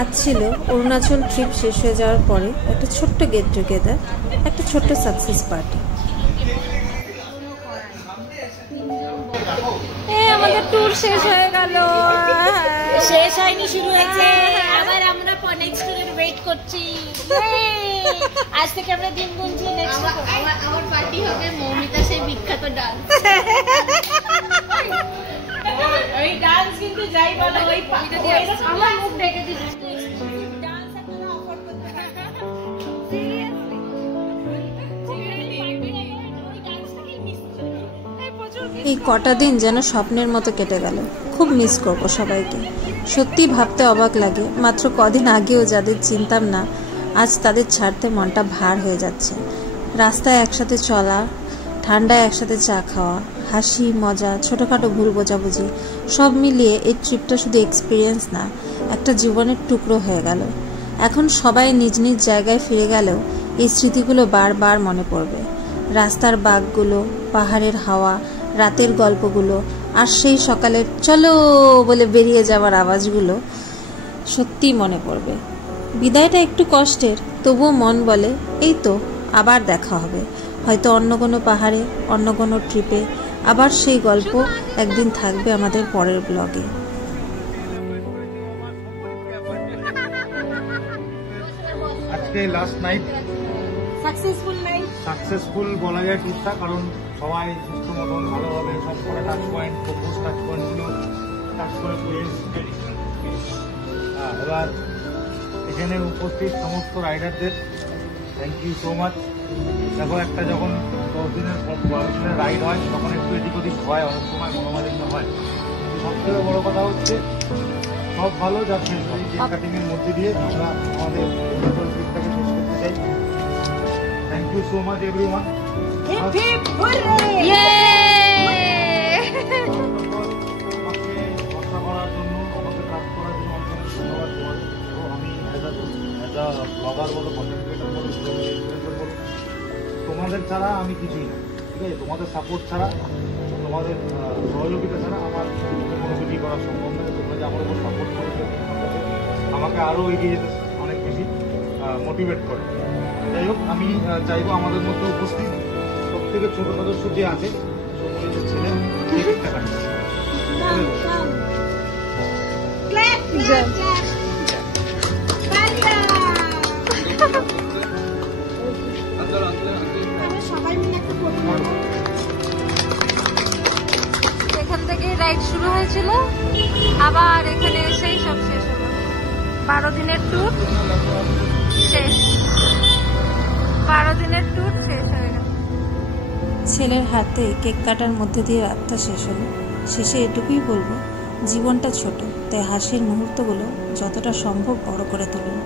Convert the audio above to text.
আজ ছিল অরুণাচল ট্রিপ শেষ হয়ে যাওয়ার পরে একটা ছোট্ট গেট টুগেদার, একটা ছোট্ট সাকসেস পার্টি। আমাদের ট্যুর শেষ হয়ে গেল। শেষ হয়নি, শুরু হয়েছে। আবার আমরা নেক্সট ট্যুরের ওয়েট করছি। আজ থেকে আমরা দিন গুনছি। আমার পার্টি হবে মৌমিতা সেই বিখ্যাত ডান্স। ওই ডান্স কিন্তু যাই বলো ওই আমার মুখ দেখে দিচ্ছি। ডান্স একটা অফার করতে এই কটা দিন যেন স্বপ্নের মতো কেটে গেল। খুব মিস করবো সবাইকে। সত্যি ভাবতে অবাক লাগে, মাত্র কদিন আগেও যাদের চিনতাম না আজ তাদের ছাড়তে মনটা ভার হয়ে যাচ্ছে। রাস্তায় একসাথে চলা, ঠান্ডায় একসাথে চা খাওয়া, হাসি মজা, ছোটোখাটো ভুল বোঝাবুঝি সব মিলিয়ে এই ট্রিপটা শুধু এক্সপিরিয়েন্স না, একটা জীবনের টুকরো হয়ে গেল। এখন সবাই নিজ নিজ জায়গায় ফিরে গেলেও এই স্মৃতিগুলো বারবার মনে পড়বে। রাস্তার বাঘগুলো, পাহাড়ের হাওয়া, রাতের গল্পগুলো আর সেই সকালের চলো বলে বেরিয়ে যাওয়ার আওয়াজগুলো সত্যিই মনে পড়বে। বিদায়টা একটু কষ্টের, তবুও মন বলে এই তো আবার দেখা হবে, হয়তো অন্য কোনো পাহাড়ে, অন্য কোনো ট্রিপে। আবার সেই গল্প একদিন থাকবে আমাদের পরের ব্লগে। আজকে লাস্ট নাইট, সাকসেসফুল বলা যায় ট্রিপটা, কারণ সবাই সুস্থ মতন ভালোভাবে সব করে টাচ পয়েন্ট, ফোকাস টাচ পয়েন্টগুলো টাচ করে এবার এখানে উপস্থিত সমস্ত রাইডারদের থ্যাংক ইউ সো মাচ। দেখো একটা যখন 10 দিনের রাইড হয় তখন একটু এদিক ওদিক হয়, অনেক সময় মনোমালিন্য হয়। সবথেকে বড় কথা হচ্ছে সব ভালো যাচ্ছে। কেক কাটিং এর মধ্যে দিয়ে আমরা আমাদের ট্রিপটাকে শেষ করতে চাই। Thank you so much everyone. আমাকে কথা বলার জন্য, আমাকে কাজ করার জন্য অনেক অনেক ধন্যবাদ তোমার। তো আমি অ্যাজ আ ব্লগার বলো, কন্টেন্ট ক্রিয়েটার বলো, ইনফ্লুয়েন্সার বলো, তোমাদের ছাড়া আমি কিছুই না। ঠিক আছে, তোমাদের সাপোর্ট ছাড়া, তোমাদের সহযোগিতা ছাড়া আমার কোনো কিছুই করা সম্ভব নয়। তোমরা যে আমার উপর সাপোর্ট করেছো আমাকে আরও এগিয়ে যেতে অনেক বেশি মোটিভেট করে। যাই হোক, আমি চাইবো আমাদের মধ্যে উপস্থিত সব থেকে ছোট সদস্য যে আছে সত্যিদের ছেলে কেকটা কাটবে। এখান থেকে রাইড শুরু হয়েছিল, আবার এখানে এসেই সব শেষ হলো। 12 দিনের ট্যুর শেষ, 12 দিনের ট্যুর শেষ হয়ে গেল। ছেলের হাতে কেক কাটার মধ্যে দিয়ে রাতটা শেষ হলো। শেষে এটুকুই বলবো, জীবনটা ছোট, তাই হাসির মুহূর্তগুলো যতটা সম্ভব বড় করে তুলুন।